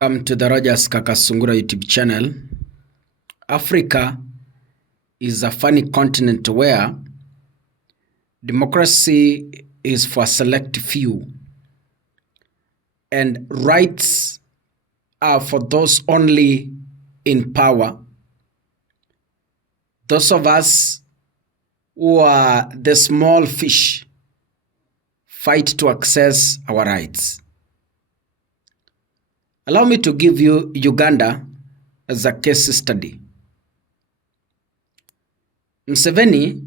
Welcome to the Rogers Kakasungura YouTube channel. Africa is a funny continent where democracy is for a select few and rights are for those only in power. Those of us who are the small fish fight to access our rights. Allow me to give you Uganda as a case study. Museveni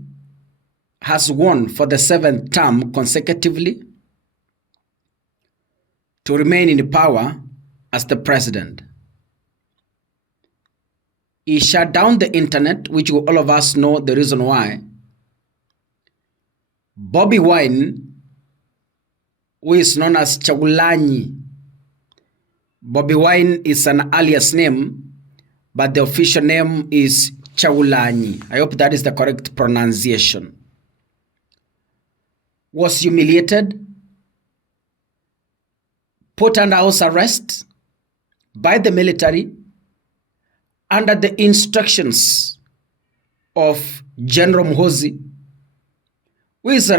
has won for the 7th term consecutively to remain in power as the president. He shut down the internet, which all of us know the reason why. Bobi Wine, who is known as Chagulanyi. Bobi Wine is an alias name, but the official name is Chagulanyi. I hope that is the correct pronunciation. Was humiliated, put under house arrest by the military under the instructions of General Muhoozi, who is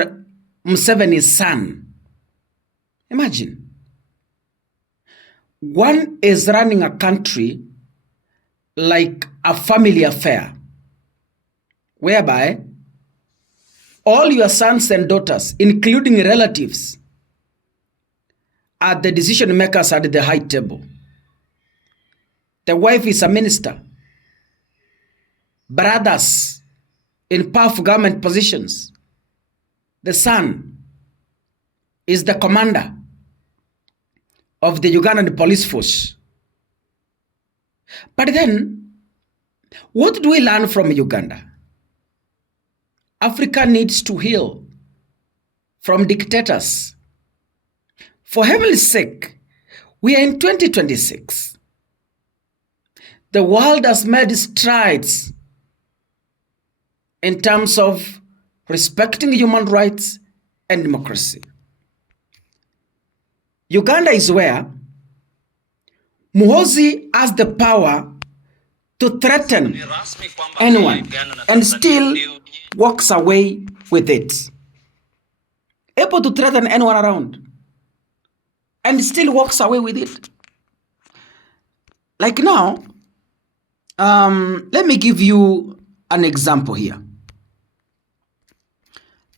Museveni's son. Imagine. One is running a country like a family affair, whereby all your sons and daughters, including relatives, are the decision makers at the high table. The wife is a minister. Brothers in powerful government positions. The son is the commander of the Ugandan police force. But then, what do we learn from Uganda? Africa needs to heal from dictators. For heaven's sake, we are in 2026. The world has made strides in terms of respecting human rights and democracy. Uganda is where Muhoozi has the power to threaten anyone and still walks away with it. Able to threaten anyone around and still walks away with it. Like now, let me give you an example here.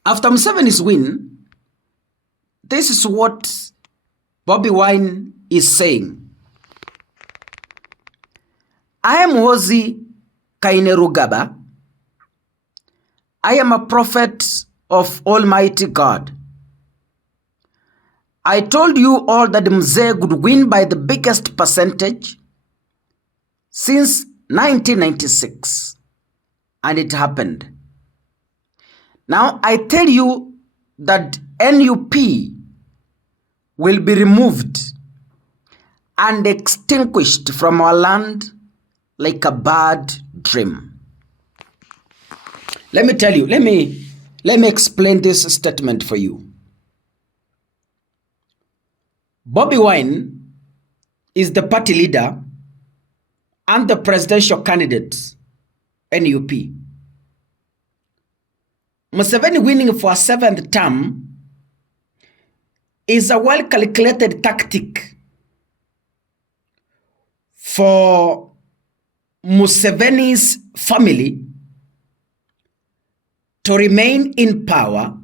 After Museveni's win, this is what Bobi Wine is saying. I am Muhoozi Kainerugaba. I am a prophet of Almighty God. I told you all that Mzee would win by the biggest percentage since 1996, and it happened. Now I tell you that NUP will be removed and extinguished from our land like a bad dream. Let me tell you, let me explain this statement for you. Bobi Wine is the party leader and the presidential candidate, NUP. Museveni winning for a 7th term is a well-calculated tactic for Museveni's family to remain in power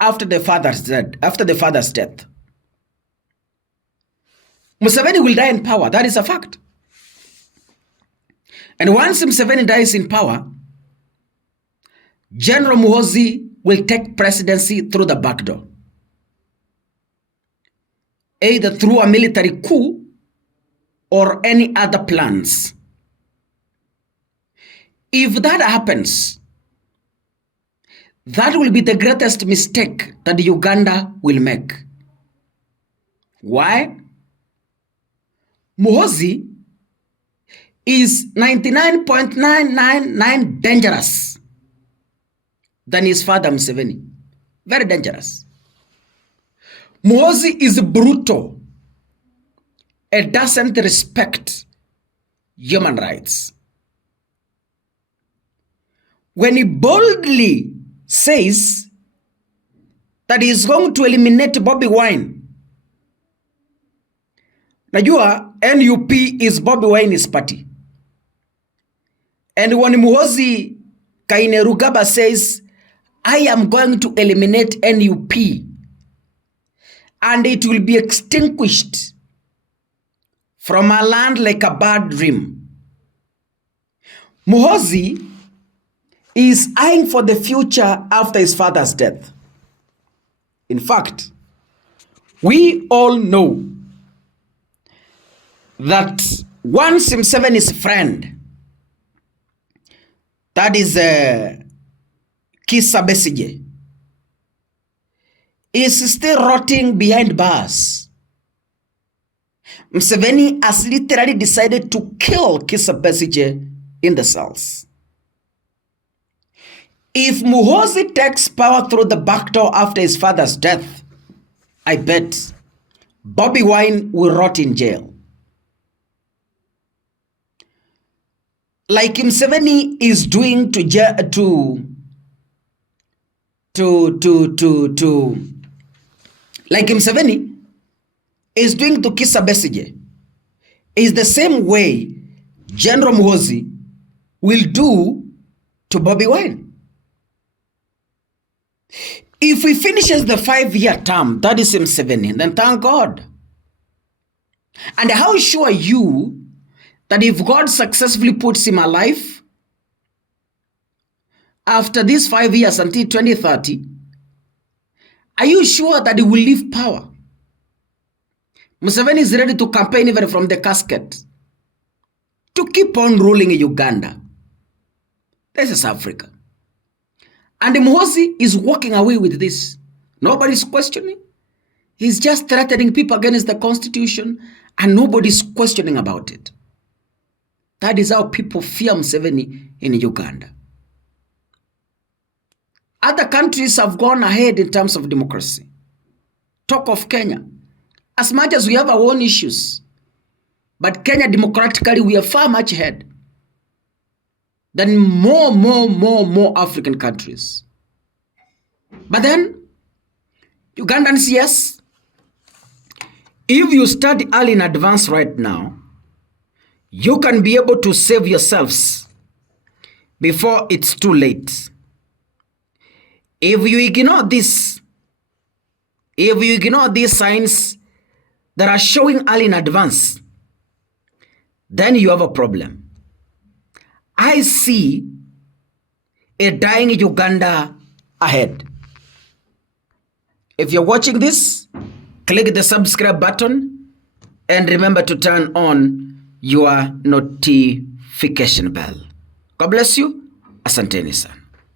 after the father's death. Museveni will die in power. That is a fact. And once Museveni dies in power, General Muhoozi will take presidency through the back door, either through a military coup or any other plans. If that happens, that will be the greatest mistake that Uganda will make. Why? Muhoozi is 99.999 dangerous than his father Museveni. Very dangerous. Muhoozi is brutal. It doesn't respect human rights. When he boldly says that he is going to eliminate Bobi Wine, najua NUP is Bobi Wine's party. And when Muhoozi Kainerugaba says, I am going to eliminate NUP and it will be extinguished from our land like a bad dream, Muhoozi is eyeing for the future after his father's death. In fact, we all know that once Museveni's friend, that is Kizza Besigye, is still rotting behind bars. Museveni has literally decided to kill Kizza Besigye in the cells. If Muhoozi takes power through the back door after his father's death, I bet Bobi Wine will rot in jail. Like Museveni is doing like Museveni is doing to Kizza Besigye, is the same way General Muhoozi will do to Bobi Wine. If he finishes the 5-year term, that is Museveni, then thank God. And how sure are you that if God successfully puts him alive after these 5 years until 2030, are you sure that he will leave power? Museveni is ready to campaign even from the casket to keep on ruling Uganda. This is Africa. And Muhoozi is walking away with this. Nobody's questioning. He's just threatening people against the constitution and nobody's questioning about it. That is how people fear Museveni in Uganda. Other countries have gone ahead in terms of democracy. Talk of Kenya. As much as we have our own issues, but Kenya democratically we are far much ahead than more African countries. But then, Ugandans, yes, if you study early in advance right now, you can be able to save yourselves before it's too late. If you ignore this, if you ignore these signs that are showing early in advance, then you have a problem. I see a dying Uganda ahead. If you're watching this, click the subscribe button and remember to turn on your notification bell. God bless you. Asanteni sana.